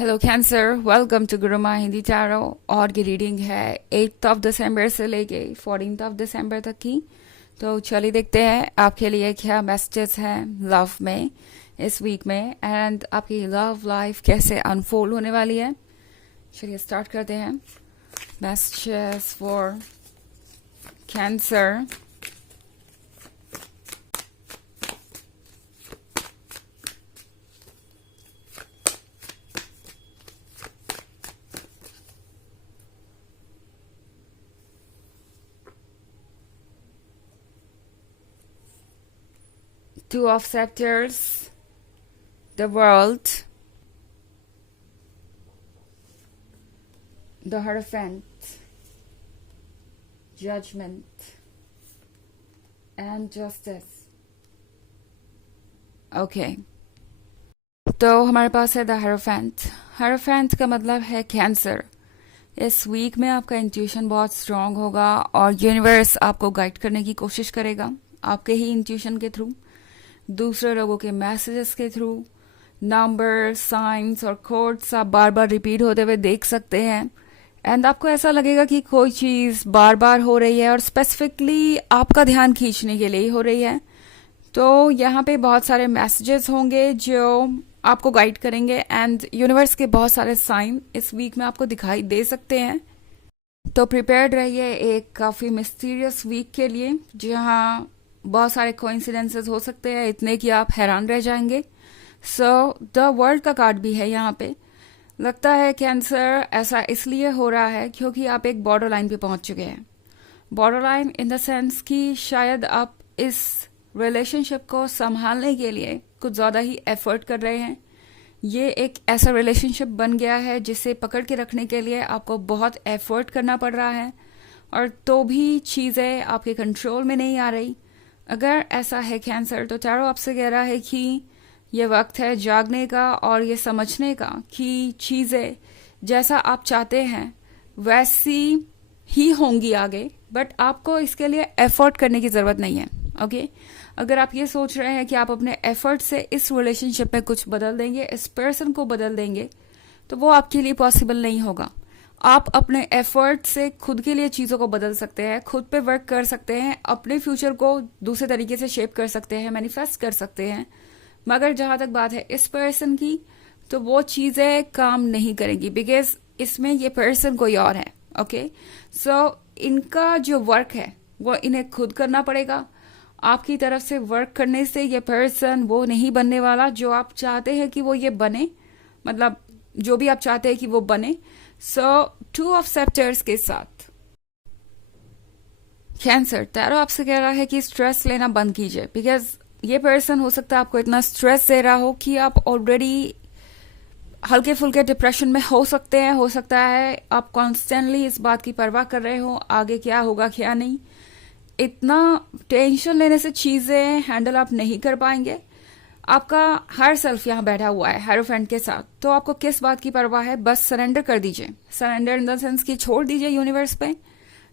Hello cancer, welcome to Guruma Hindi tarot. और की reading है 8 दिसंबर से लेके 14 दिसंबर तक की। तो चलिए देखते हैं आपके लिए क्या मैसेजेस हैं लव में इस वीक में, एंड आपकी लव लाइफ कैसे अनफोल्ड होने वाली है। चलिए स्टार्ट करते हैं। Messages for cancer. Two of Scepters, the World, the Hierophant, Judgment, and Justice. Okay. तो हमारे पास है द हायरोफेंट। हायरोफेंट का मतलब है कैंसर। इस वीक में आपका इंट्यूशन बहुत स्ट्रांग होगा और यूनिवर्स आपको गाइड करने की कोशिश करेगा आपके ही इंट्यूशन के थ्रू, दूसरे लोगों के मैसेजेस के थ्रू। नंबर, साइंस और कोड्स आप बार बार रिपीट होते हुए देख सकते हैं, एंड आपको ऐसा लगेगा कि कोई चीज़ बार बार हो रही है और स्पेसिफिकली आपका ध्यान खींचने के लिए ही हो रही है। तो यहाँ पे बहुत सारे मैसेजेस होंगे जो आपको गाइड करेंगे, एंड यूनिवर्स के बहुत सारे साइन इस वीक में आपको दिखाई दे सकते हैं। तो प्रिपेयर्ड रहिए एक काफ़ी मिस्टीरियस वीक के लिए, जहाँ बहुत सारे कोइंसिडेंसेस हो सकते हैं इतने कि आप हैरान रह जाएंगे। सो द वर्ल्ड का कार्ड भी है यहाँ पे। लगता है कैंसर ऐसा इसलिए हो रहा है क्योंकि आप एक बॉर्डर लाइन पे पहुंच चुके हैं। Border line in the sense कि शायद आप इस रिलेशनशिप को संभालने के लिए कुछ ज़्यादा ही एफर्ट कर रहे हैं। ये एक ऐसा रिलेशनशिप बन गया है जिसे पकड़ के रखने के लिए आपको बहुत एफर्ट करना पड़ रहा है, और तो भी चीज़ें आपके कंट्रोल में नहीं आ रही। अगर ऐसा है कैंसर, तो टैरो आपसे कह रहा है कि ये वक्त है जागने का और ये समझने का कि चीज़ें जैसा आप चाहते हैं वैसी ही होंगी आगे, बट आपको इसके लिए एफर्ट करने की ज़रूरत नहीं है। ओके अगर आप ये सोच रहे हैं कि आप अपने एफर्ट से इस रिलेशनशिप में कुछ बदल देंगे, इस पर्सन को बदल देंगे, तो वो आपके लिए पॉसिबल नहीं होगा। आप अपने एफर्ट से खुद के लिए चीज़ों को बदल सकते हैं, खुद पे वर्क कर सकते हैं, अपने फ्यूचर को दूसरे तरीके से शेप कर सकते हैं, मैनिफेस्ट कर सकते हैं। मगर जहाँ तक बात है इस पर्सन की, तो वो चीज़ें काम नहीं करेंगी, बिकॉज इसमें ये पर्सन कोई और है। ओके सो इनका जो वर्क है वो इन्हें खुद करना पड़ेगा। आपकी तरफ से वर्क करने से ये पर्सन वो नहीं बनने वाला जो आप चाहते हैं कि वो ये बने, मतलब जो भी आप चाहते हैं कि वो बने। सो 2 ऑफ सेप्टर्स के साथ कैंसर, टैरो आपसे कह रहा है कि स्ट्रेस लेना बंद कीजिए, बिकॉज ये पर्सन हो सकता है आपको इतना स्ट्रेस दे रहा हो कि आप ऑलरेडी हल्के फुल्के डिप्रेशन में हो सकते हैं। हो सकता है आप कॉन्स्टेंटली इस बात की परवाह कर रहे हो आगे क्या होगा क्या नहीं। इतना टेंशन लेने से चीज़ें हैंडल आप नहीं कर पाएंगे। आपका हर सेल्फ यहाँ बैठा हुआ है हायरोफेंट के साथ, तो आपको किस बात की परवाह है, बस सरेंडर कर दीजिए। सरेंडर इन द सेंस कि छोड़ दीजिए यूनिवर्स पे,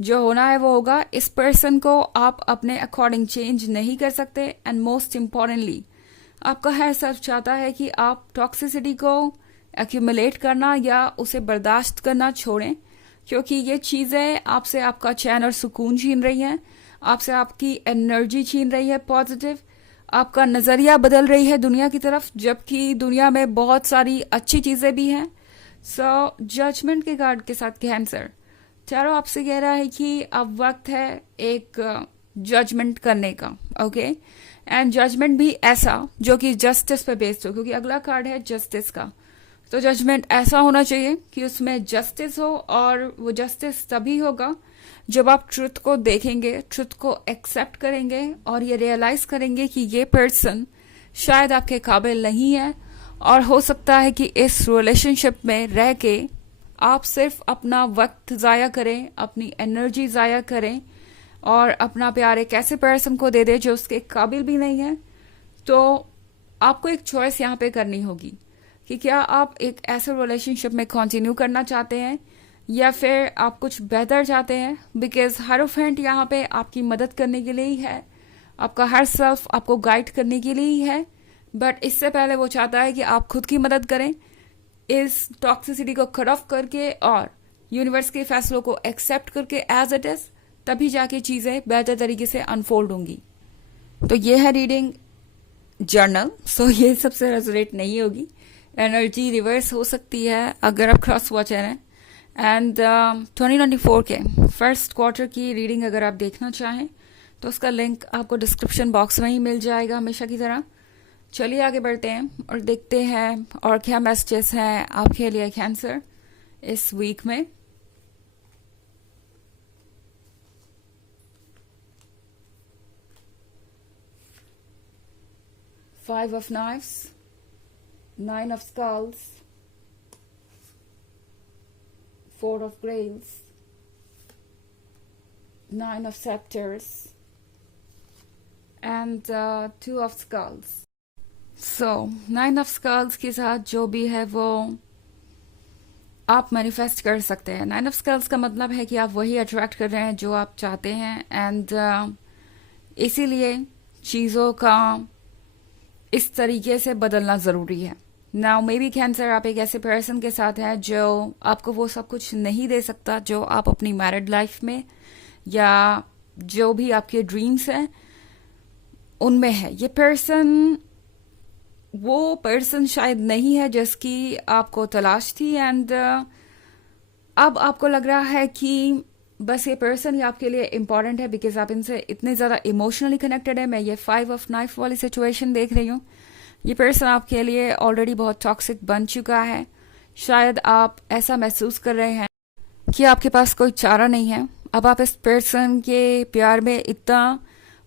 जो होना है वो होगा। इस पर्सन को आप अपने अकॉर्डिंग चेंज नहीं कर सकते, एंड मोस्ट इम्पॉर्टेंटली आपका हर सेल्फ चाहता है कि आप टॉक्सिसिटी को एक्यूमुलेट करना या उसे बर्दाश्त करना छोड़ें, क्योंकि ये चीज़ें आपसे आपका चैन और सुकून छीन रही हैं, आपसे आपकी एनर्जी छीन रही है पॉजिटिव, आपका नज़रिया बदल रही है दुनिया की तरफ, जबकि दुनिया में बहुत सारी अच्छी चीज़ें भी हैं। सो जजमेंट के कार्ड के साथ कैंसर, टैरो आपसे कह रहा है कि अब वक्त है एक जजमेंट करने का। ओके एंड जजमेंट भी ऐसा जो कि जस्टिस पे बेस्ड हो, क्योंकि अगला कार्ड है जस्टिस का। तो जजमेंट ऐसा होना चाहिए कि उसमें जस्टिस हो, और वो जस्टिस तभी होगा जब आप ट्रुथ को देखेंगे, ट्रुथ को एक्सेप्ट करेंगे और ये रियलाइज करेंगे कि ये पर्सन शायद आपके काबिल नहीं है, और हो सकता है कि इस रिलेशनशिप में रह के आप सिर्फ अपना वक्त ज़ाया करें, अपनी एनर्जी ज़ाया करें, और अपना प्यार एक ऐसे पर्सन को दे दे जो उसके काबिल भी नहीं है। तो आपको एक चॉइस यहाँ पे करनी होगी कि क्या आप एक ऐसे रिलेशनशिप में कंटिन्यू करना चाहते हैं या फिर आप कुछ बेहतर चाहते हैं। बिकॉज हायरोफेंट यहाँ पे आपकी मदद करने के लिए ही है, आपका हर सेल्फ आपको गाइड करने के लिए ही है, बट इससे पहले वो चाहता है कि आप खुद की मदद करें। इस टॉक्सिसिटी को कट ऑफ करके और यूनिवर्स के फैसलों को एक्सेप्ट करके एज इट इज, तभी जाके चीज़ें बेहतर तरीके से अनफोल्ड होंगी। तो ये है रीडिंग जर्नल। सो ये सबसे रेजोनेट नहीं होगी, एनर्जी रिवर्स हो सकती है अगर आप क्रॉस वॉचर हैं। एंड 2024 के फर्स्ट क्वार्टर की रीडिंग अगर आप देखना चाहें तो उसका लिंक आपको डिस्क्रिप्शन बॉक्स में ही मिल जाएगा हमेशा की तरह। चलिए आगे बढ़ते हैं और देखते हैं और क्या मैसेजेस हैं आपके लिए कैंसर इस वीक में। Five of Knives, Nine of Skulls, Four of Grails, Nine of Scepters, and Two of Skulls. So, Nine of Skulls के साथ जो भी है वो आप मैनिफेस्ट कर सकते हैं। नाइन ऑफ स्कल्स का मतलब है कि आप वही अट्रैक्ट कर रहे हैं जो आप चाहते हैं, एंड इसीलिए चीज़ों का इस तरीके से बदलना ज़रूरी है। नाउ मे बी कैंसर आप एक ऐसे पर्सन के साथ हैं जो आपको वो सब कुछ नहीं दे सकता जो आप अपनी मैरिड लाइफ में या जो भी आपके ड्रीम्स हैं उनमें है। ये पर्सन वो पर्सन शायद नहीं है जिसकी आपको तलाश थी, एंड अब आपको लग रहा है कि बस ये पर्सन ही आपके लिए इम्पॉर्टेंट है बिकॉज आप इनसे इतने ज़्यादा इमोशनली कनेक्टेड है। मैं ये 5 ऑफ नाइफ वाली सिचुएशन देख रही हूँ। ये पर्सन आपके लिए ऑलरेडी बहुत टॉक्सिक बन चुका है। शायद आप ऐसा महसूस कर रहे हैं कि आपके पास कोई चारा नहीं है। अब आप इस पर्सन के प्यार में इतना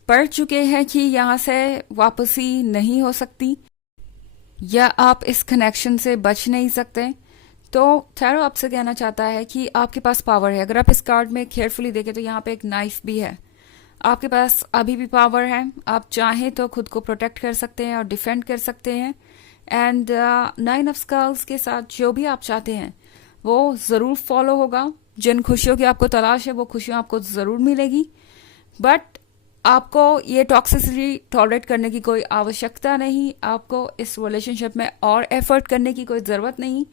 पड़ चुके हैं कि यहाँ से वापसी नहीं हो सकती, या आप इस कनेक्शन से बच नहीं सकते। तो टैरो आपसे कहना चाहता है कि आपके पास पावर है। अगर आप इस कार्ड में केयरफुली देखें तो यहाँ पे एक नाइफ भी है। आपके पास अभी भी पावर है। आप चाहें तो खुद को प्रोटेक्ट कर सकते हैं और डिफेंड कर सकते हैं। एंड नाइन ऑफ स्कल्स के साथ जो भी आप चाहते हैं वो ज़रूर फॉलो होगा। जिन खुशियों की आपको तलाश है वो खुशियाँ आपको ज़रूर मिलेगी, बट आपको ये टॉक्सिसिटी टॉलरेट करने की कोई आवश्यकता नहीं। आपको इस रिलेशनशिप में और एफर्ट करने की कोई ज़रूरत नहीं,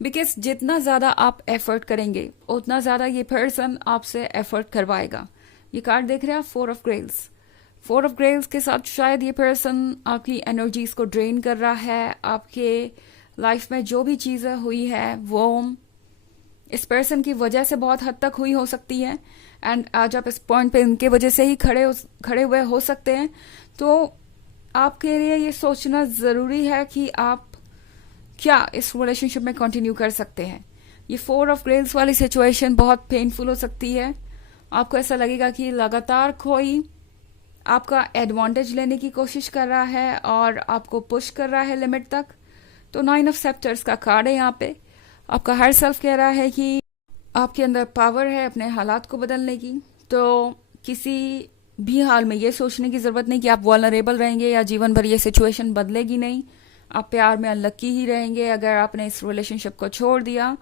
बिकॉज जितना ज़्यादा आप एफर्ट करेंगे उतना ज़्यादा ये पर्सन आपसे एफर्ट करवाएगा। ये कार्ड देख रहे हैं आप, 4 ऑफ ग्रेल्स। 4 ऑफ ग्रेल्स के साथ शायद ये पर्सन आपकी एनर्जीज को ड्रेन कर रहा है। आपके लाइफ में जो भी चीज़ें हुई है वो इस पर्सन की वजह से बहुत हद तक हुई हो सकती है, एंड आज आप इस पॉइंट पे इनके वजह से ही खड़े हुए हो सकते हैं। तो आपके लिए ये सोचना ज़रूरी है कि आप क्या इस रिलेशनशिप में कंटिन्यू कर सकते हैं। ये 4 ऑफ ग्रेल्स वाली सिचुएशन बहुत पेनफुल हो सकती है। आपको ऐसा लगेगा कि लगातार कोई आपका एडवांटेज लेने की कोशिश कर रहा है और आपको पुश कर रहा है लिमिट तक। तो 9 ऑफ सेप्टर्स का कार्ड है यहाँ पे। आपका हर सेल्फ कह रहा है कि आपके अंदर पावर है अपने हालात को बदलने की। तो किसी भी हाल में ये सोचने की ज़रूरत नहीं कि आप वल्नरेबल रहेंगे या जीवन भर ये सिचुएशन बदलेगी नहीं। आप प्यार में अनलक्की ही रहेंगे। अगर आपने इस रिलेशनशिप को छोड़ दिया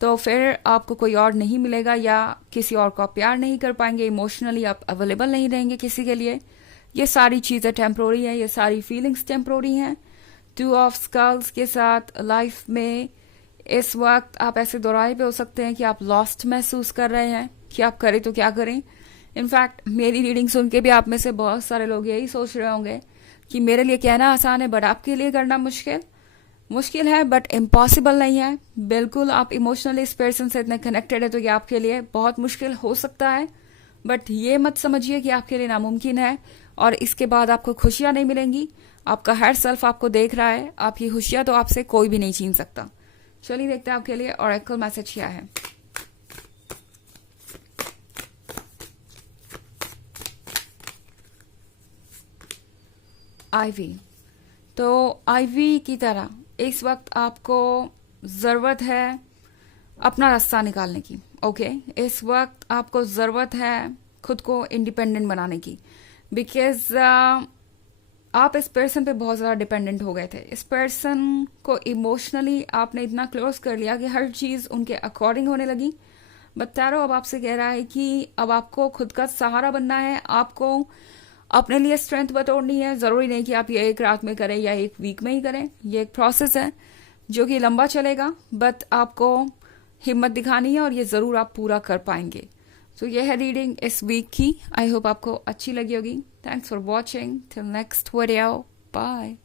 तो फिर आपको कोई और नहीं मिलेगा या किसी और को आप प्यार नहीं कर पाएंगे। इमोशनली आप अवेलेबल नहीं रहेंगे किसी के लिए। ये सारी चीज़ें टेम्प्रोरी हैं, ये सारी फीलिंग्स टेम्प्रोरी हैं। 2 ऑफ स्कल्स के साथ लाइफ में इस वक्त आप ऐसे दोराहे पे हो सकते हैं कि आप लॉस्ट महसूस कर रहे हैं कि आप करें तो क्या करें। इनफैक्ट मेरी रीडिंग सुन के भी आप में से बहुत सारे लोग यही सोच रहे होंगे कि मेरे लिए कहना आसान है बट आपके लिए करना मुश्किल है, बट इम्पॉसिबल नहीं है। बिल्कुल आप इमोशनली इस पर्सन से इतने कनेक्टेड है तो ये आपके लिए बहुत मुश्किल हो सकता है, बट ये मत समझिए कि आपके लिए नामुमकिन है और इसके बाद आपको खुशियां नहीं मिलेंगी। आपका हर सेल्फ आपको देख रहा है। आपकी खुशियां तो आपसे कोई भी नहीं छीन सकता। चलिए देखते हैं आपके लिए ऑरेकल मैसेज क्या है। आईवी। तो आईवी की तरह इस वक्त आपको ज़रूरत है अपना रास्ता निकालने की। ओके, इस वक्त आपको ज़रूरत है खुद को इंडिपेंडेंट बनाने की, बिकॉज आप इस पर्सन पे बहुत ज़्यादा डिपेंडेंट हो गए थे। इस पर्सन को इमोशनली आपने इतना क्लोज कर लिया कि हर चीज़ उनके अकॉर्डिंग होने लगी। बट टैरो अब आपसे कह रहा है कि अब आपको खुद का सहारा बनना है। आपको अपने लिए स्ट्रेंथ बटोरनी है। ज़रूरी नहीं कि आप ये एक रात में करें या एक वीक में ही करें, ये एक प्रोसेस है। जो कि लंबा चलेगा, बट आपको हिम्मत दिखानी है और ये ज़रूर आप पूरा कर पाएंगे। तो ये है रीडिंग इस वीक की। आई होप आपको अच्छी लगी होगी। Thanks for watching. Till next video, bye.